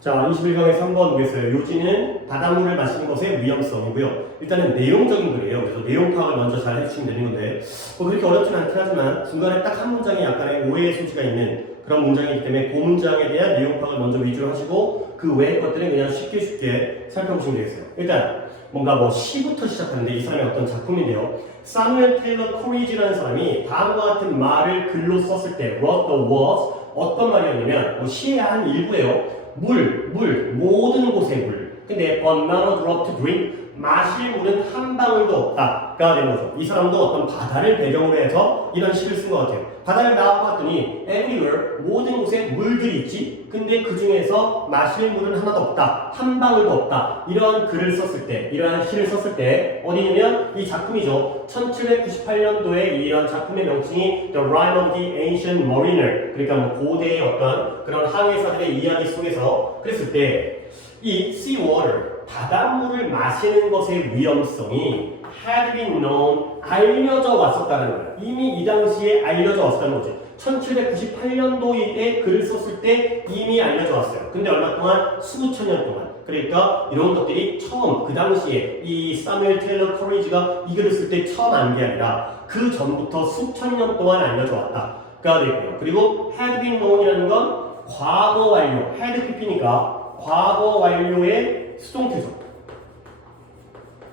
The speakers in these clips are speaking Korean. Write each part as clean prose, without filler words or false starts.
자, 21강의 3번 보겠어요. 요지는 바닷물을 마시는 것의 위험성이고요. 일단은 내용적인 글이에요. 그래서 내용 파악을 먼저 잘 해주시면 되는 건데 뭐 그렇게 어렵진 않긴 하지만 중간에 딱 한 문장에 약간의 오해의 소지가 있는 그런 문장이기 때문에 그 문장에 대한 내용 파악을 먼저 위주로 하시고 그 외의 것들은 그냥 쉽게 살펴보시면 되겠어요. 일단 뭔가 뭐 시부터 시작하는데 이 사람의 어떤 작품인데요. 사무엘 테일러 코리지라는 사람이 다음과 같은 말을 글로 썼을 때 wrote the words 어떤 말이었냐면 뭐 시의 한 일부예요. 모든 곳에 물. 근데 but not a drop to drink. 마실 물은 한 방울도 없다가 된 거죠. 이 사람도 어떤 바다를 배경으로 해서 이런 시를 쓴 것 같아요. 바다를 나와봤더니 everywhere 모든 곳에 물들이 있지. 근데 그 중에서 마실 물은 하나도 없다. 한 방울도 없다. 이러한 글을 썼을 때, 이러한 시를 썼을 때 어디냐면 이 작품이죠. 1798년도에 이런 작품의 명칭이 The Rime of the Ancient Mariner. 그러니까 뭐 고대의 어떤 그런 항해사들의 이야기 속에서 그랬을 때 이 sea water 바닷물을 마시는 것의 위험성이 had been known 알려져 왔었다는 거예요. 이미 이 당시에 알려져 왔었다는 거지. 1798년도에 글을 썼을 때 이미 알려져 왔어요. 근데 얼마 동안? 수천 년 동안. 그러니까 이런 것들이 처음 그 당시에 이 사무엘 테일러 코리지가 이 글을 쓸 때 처음 안 게 아니라 그 전부터 수천 년 동안 알려져 왔다가 되고요. 그리고 had been known이라는 건 과거 완료, had pp니까 과거 완료의 수동태죠.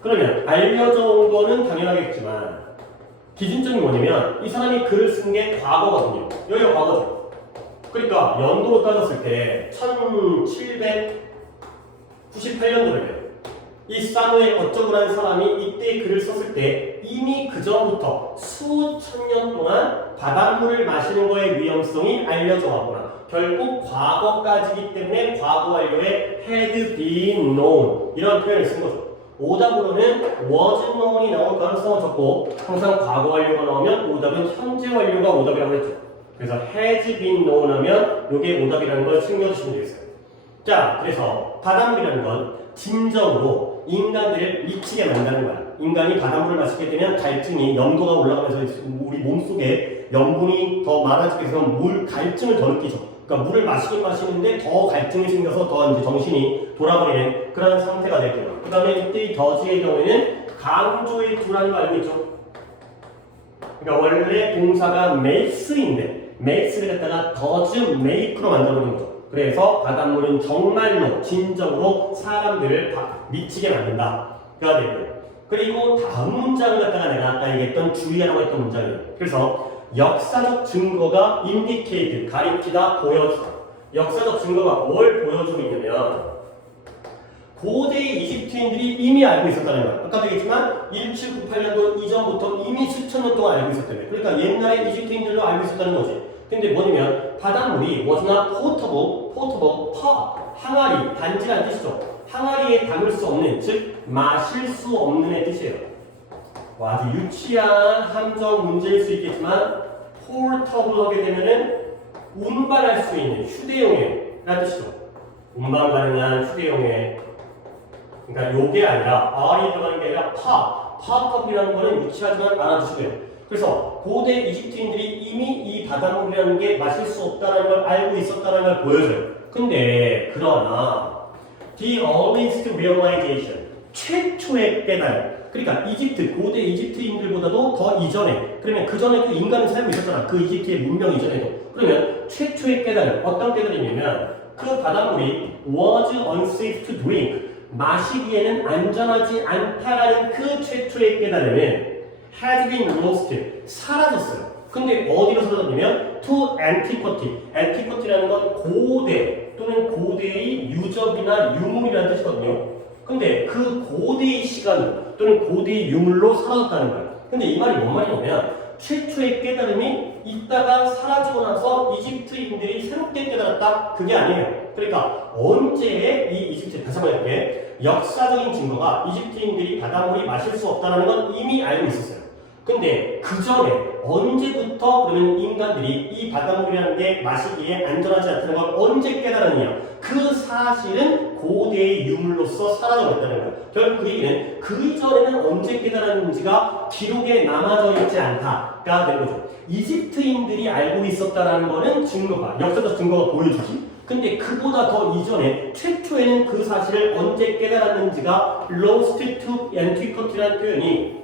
그러면 알려져 온 거는 당연하겠지만 기준점이 뭐냐면 이 사람이 글을 쓴 게 과거거든요. 여기가 과거죠. 그러니까 연도로 따졌을 때 1798년도래요. 이 사무엘 어쩌고라는 사람이 이때 글을 썼을 때 이미 그 전부터 수천 년 동안 바닷물을 마시는 거의 위험성이 알려져 왔구나. 결국 과거까지이기 때문에 과거 완료에 had been known 이런 표현을 쓴 거죠. 오답으로는 was known이 나올 가능성은 적고 항상 과거 완료가 나오면 오답은 현재 완료가 오답이라고 했죠. 그래서 has been known 하면 이게 오답이라는 걸 챙겨주시면 되겠어요. 자, 그래서 바닷물이라는 건 진정으로 인간들을 미치게 만드는 거야. 인간이 바닷물을 마시게 되면 갈증이 염도가 올라가면서 우리 몸속에 염분이 더 많아지게 돼서 갈증을 더 느끼죠. 그러니까 물을 마시긴 마시는데 더 갈증이 생겨서 더 이제 정신이 돌아버리는 그런 상태가 되고요. 그 다음에 이때 이 더지의 경우에는 강조의 두라는 거 알고 있죠? 그러니까 원래 동사가 make인데 make를 갖다가 does make로 만들어버린 거죠. 그래서 바닷물은 정말로 진정으로 사람들을 미치게 만든다가 되고요. 그리고 다음 문장을 갖다가 내가 아까 얘기했던 주의하라고 했던 문장이에요. 그래서 역사적 증거가 indicate, 가리키다, 보여주다. 역사적 증거가 뭘 보여주고 있냐면 고대 이집트인들이 이미 알고 있었다는 거예요. 아까도 얘기했지만 1798년도 이전부터 이미 수천 년 동안 알고 있었다는 거예요. 그러니까 옛날에 이집트인들도 알고 있었다는 거지. 근데 뭐냐면 바닷물이 was not potable, 항아리, 단지라는 뜻이죠. 항아리에 담을 수 없는, 즉 마실 수 없는의 뜻이에요. 와, 아주 유치한 함정 문제일 수 있겠지만 portable 하게 되면은 운반할 수 있는 휴대용의 라는 뜻이죠. 운반 가능한 휴대용의. 그러니까 요게 아니라 R이 들어가는 게 아니라 potable이라는 거는 유치하지만 알아두시고요. 그래서 고대 이집트인들이 이미 이 바닷물이라는 게 마실 수 없다는 걸 알고 있었다는 걸 보여줘요. 근데 그러나 the earliest realization 최초의 깨달음. 그러니까 고대 이집트인들보다도 더 이전에, 그러면 그 전에도 인간은 살고 있었잖아. 그 이집트의 문명 이전에도. 그러면 최초의 깨달음, 어떤 깨달음이냐면 그 바닷물이 was unsafe to drink, 마시기에는 안전하지 않다라는 그 최초의 깨달음은 had been lost, 사라졌어요. 근데 어디로 사라졌냐면 to antiquity. antiquity라는 건 고대 또는 고대의 유적이나 유물이라는 뜻이거든요. 근데 그 고대의 시간 또는 고대의 유물로 사라졌다는 거예요. 근데 이 말이 뭔 말이냐면 최초의 깨달음이 있다가 사라지고 나서 이집트인들이 새롭게 깨달았다? 그게 아니에요. 그러니까 언제 이 이집트, 다시 한번 해볼게. 역사적인 증거가 이집트인들이 바닷물이 마실 수 없다는 건 이미 알고 있었어요. 근데 그 전에 언제부터 그러면 인간들이 이 바닷물이라는 게 마시기에 안전하지 않다는 걸 언제 깨달았느냐? 그 사실은 고대의 유물로서 사라져버렸다는 거예요. 결국 그 얘기는 그 이전에는 언제 깨달았는지가 기록에 남아져 있지 않다가 된 거죠. 이집트인들이 알고 있었다는 거는 증거가, 역사적 증거가 보여주지. 근데 그보다 더 이전에 최초에는 그 사실을 언제 깨달았는지가 lost to antiquity라는 표현이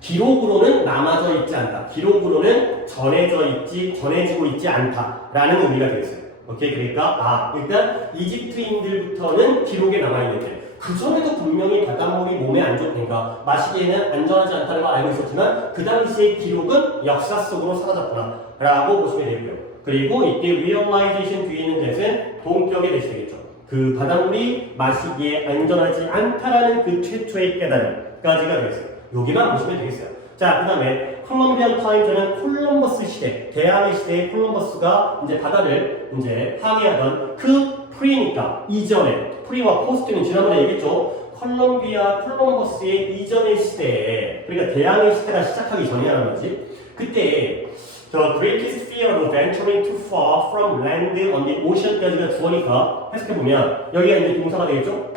기록으로는 남아져 있지 않다. 기록으로는 전해지고 있지 않다라는 의미가 되겠어요. 오케이, 그러니까 일단 이집트인들부터는 기록에 남아있는데 그 전에도 분명히 바닷물이 몸에 안 좋으니까 마시기에는 안전하지 않다는 걸 알고 있었지만 그 당시의 기록은 역사 속으로 사라졌구나 라고 보시면 되고요. 그리고 이때 realization 뒤에 있는 것은 동격의 대시 되겠죠. 그 바닷물이 마시기에 안전하지 않다라는 그 최초의 깨달음까지가 되겠어요. 여기만 보시면 되겠어요. 자, 그 다음에 콜럼비안 타임즈는 콜럼버스 시대, 대항해 시대의 콜럼버스가 이제 바다를 이제 항해하던 그 프리니까 이전에 프리와 포스트는 지난번에 얘기했죠. 콜럼버스의 이전의 시대에 그러니까 대항해 시대가 시작하기 전이라는 거지. 그때 The greatest fear of venturing too far from land on the ocean까지가 주어니까 해석해보면 여기가 이제 동사가 되겠죠?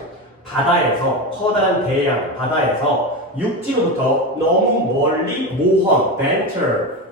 바다에서 커다란 대양 바다에서 육지로부터 너무 멀리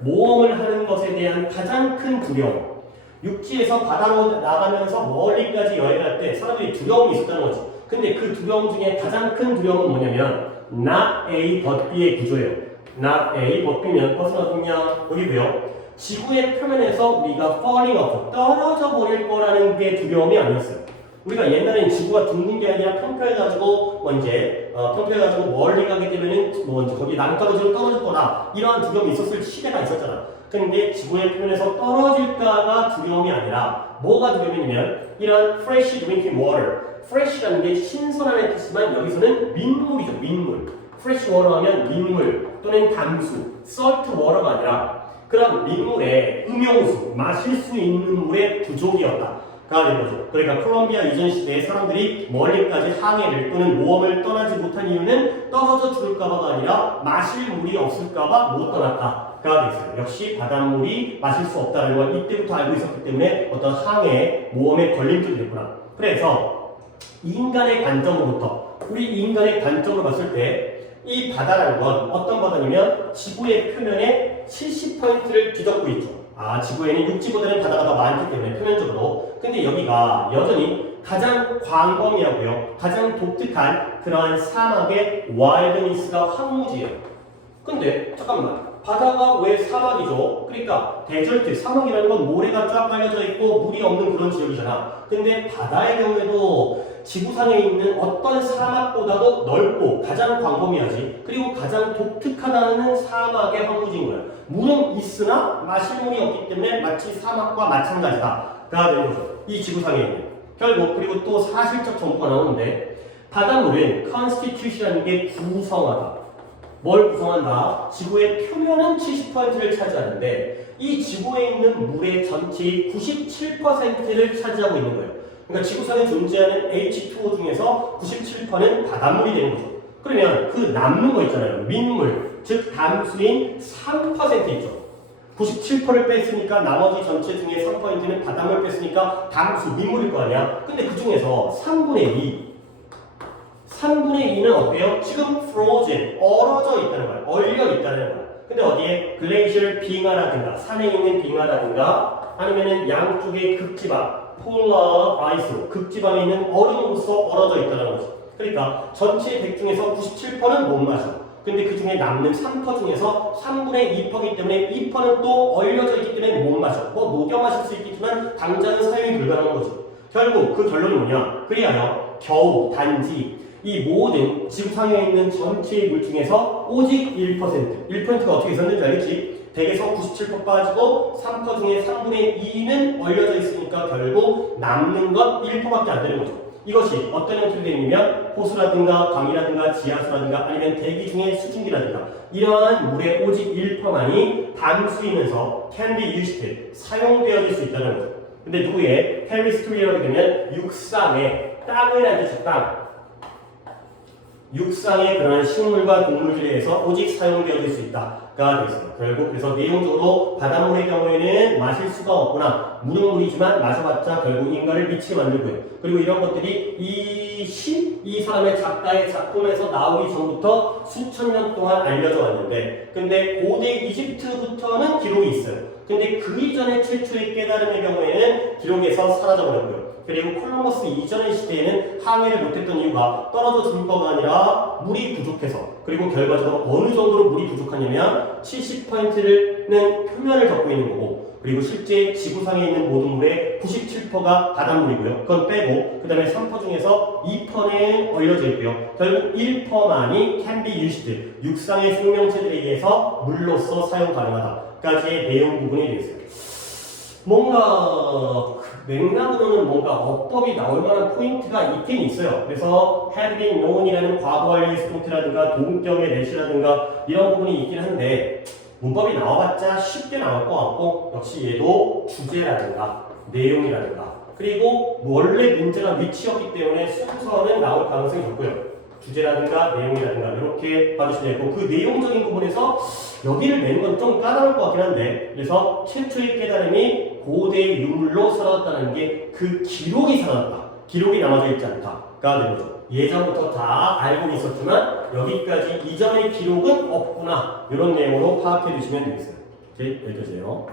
모험을 하는 것에 대한 가장 큰 두려움. 육지에서 바다로 나가면서 멀리까지 여행할 때 사람들이 두려움이 있었다는 거지. 근데 그 두려움 중에 가장 큰 두려움은 뭐냐면 not A but B의 구조예요. not A but B면 무슨 어디냐? 여기고요. 지구의 표면에서 우리가 falling off, 떨어져 버릴 거라는 게 두려움이 아니었어요. 우리가 옛날에는 지구가 둥근 게 아니라 평평해가지고 평평해가지고 멀리 가게 되면은 거기 남가로지로 떨어질 거다 이러한 두려움이 있었을 시대가 있었잖아. 근데 지구의 표면에서 떨어질까가 두려움이 아니라 뭐가 두려움이냐면 이런 fresh drinking water, fresh라는 게 신선한 뜻이지만 여기서는 민물이죠. 민물. fresh water 하면 민물 또는 담수, salt water가 아니라 그런 민물의 음용수, 마실 수 있는 물의 부족이었다. 가 된 거죠. 그러니까 콜롬비아 이전 시대에 사람들이 멀리까지 항해를 또는 모험을 떠나지 못한 이유는 떨어져 죽을까봐가 아니라 마실 물이 없을까봐 못 떠났다가 됐어요. 역시 바닷물이 마실 수 없다는 걸 이때부터 알고 있었기 때문에 어떤 항해, 모험의 걸림돌이 됐구나. 그래서 인간의 관점으로부터 우리 인간의 관점으로 봤을 때 이 바다라는 건 어떤 바다냐면 지구의 표면에 70%를 뒤덮고 있죠. 지구에는 육지보다는 바다가 더 많기 때문에 표면적으로. 근데 여기가 여전히 가장 광범위하고요. 가장 독특한 그러한 사막의 와일드니스가 황무지예요. 근데 잠깐만. 바다가 왜 사막이죠? 그러니까 데절트, 사막이라는 건 모래가 쫙 깔려져 있고 물이 없는 그런 지역이잖아. 근데 바다의 경우에도 지구상에 있는 어떤 사막보다도 넓고 가장 광범위하지. 그리고 가장 독특하다는 사막의 황무지인 거야. 물은 있으나 마실 물이 없기 때문에 마치 사막과 마찬가지다가 되는 거죠. 이 지구상에 있는. 결국 그리고 또 사실적 정보가 나오는데 바닷물은 constitution이라는 게 구성하다. 뭘 구성한다? 지구의 표면은 70%를 차지하는데 이 지구에 있는 물의 전체의 97%를 차지하고 있는 거예요. 그러니까 지구상에 존재하는 H2O 중에서 97%는 바닷물이 되는 거죠. 그러면 그 남는 거 있잖아요. 민물, 즉 담수인 3% 있죠. 97%를 뺐으니까 나머지 전체 중에 3%는 바닷물 뺐으니까 담수, 민물일 거 아니야. 근데 그 중에서 3분의 2는 어때요? 지금 frozen, 얼어져 있다는 거야. 얼려 있다는 거야. 근데 어디에? 글레이셔 빙하라든가, 산에 있는 빙하라든가, 아니면은 양쪽에 극지방, 폴라 아이스, 극지방에 있는 얼음으로서 얼어져 있다는 거죠. 그러니까 전체 100 중에서 97%는 못 마셔. 근데 그 중에 남는 3% 중에서 3분의 2%이기 때문에 2%는 또 얼려져 있기 때문에 못 마셔. 녹여 마실 수 있겠지만 당장은 사용이 불가능한 거죠. 결국 그 결론이 뭐냐? 그리하여 겨우 단지 이 모든 지구상에 있는 전체의 물 중에서 오직 1%가 어떻게 있었는지 알겠지? 100에서 97% 빠지고 3% 중에 3분의 2는 얼려져 있으니까 결국 남는 건 1%밖에 안 되는 거죠. 이것이 어떤 형태로 되냐면 호수라든가 강이라든가 지하수라든가 아니면 대기 중의 수증기라든가 이러한 물의 오직 1%만이 담수이면서 can be used, 사용되어질 수 있다는 거죠. 근데 누구의 terrestrial이 되면 육상의 땅을 앉아서 땅 육상의 그런 식물과 동물들에 의해서 오직 사용되어질 수 있다가 되겠습니다. 결국 그래서 내용적으로 바닷물의 경우에는 마실 수가 없구나. 물은 물이지만 마셔봤자 결국 인간을 미치게 만들고요. 그리고 이런 것들이 이 사람의 작가의 작품에서 나오기 전부터 수천 년 동안 알려져 왔는데 근데 고대 이집트부터는 기록이 있어요. 근데 그 이전에 최초의 깨달음의 경우에는 기록에서 사라져버렸고요. 그리고 콜럼버스 이전의 시대에는 항해를 못했던 이유가 떨어져 죽을 거가 아니라 물이 부족해서, 그리고 결과적으로 어느 정도로 물이 부족하냐면 70%는 표면을 덮고 있는 거고, 그리고 실제 지구상에 있는 모든 물의 97%가 바닷물이고요. 그건 빼고 그 다음에 3% 중에서 2%에 얼려져 있고요. 결국 1%만이 can be used, 육상의 생명체들에 의해서 물로서 사용 가능하다까지의 내용 부분이 되겠어요. 뭔가 맥락으로는 뭔가 어법이 나올 만한 포인트가 있긴 있어요. 그래서 had been known이라는 과거 완료의 수동태라든가 동격의 net이라든가 이런 부분이 있긴 한데, 문법이 나와봤자 쉽게 나올 것 같고, 역시 얘도 주제라든가 내용이라든가, 그리고 원래 문제가 위치였기 때문에 순서는 나올 가능성이 높고요. 주제라든가 내용이라든가 이렇게 봐주시면 되고, 그 내용적인 부분에서 여기를 내는 건 좀 까다로울 것 같긴 한데, 그래서 최초의 깨달음이 고대의 유물로 사라졌다는 게 그 기록이 사라졌다, 기록이 남아져 있지 않다가 되는 거죠. 예전부터 다 알고 있었지만 여기까지 이전의 기록은 없구나, 이런 내용으로 파악해 주시면 되겠어요. 오케이, 여기까지예요.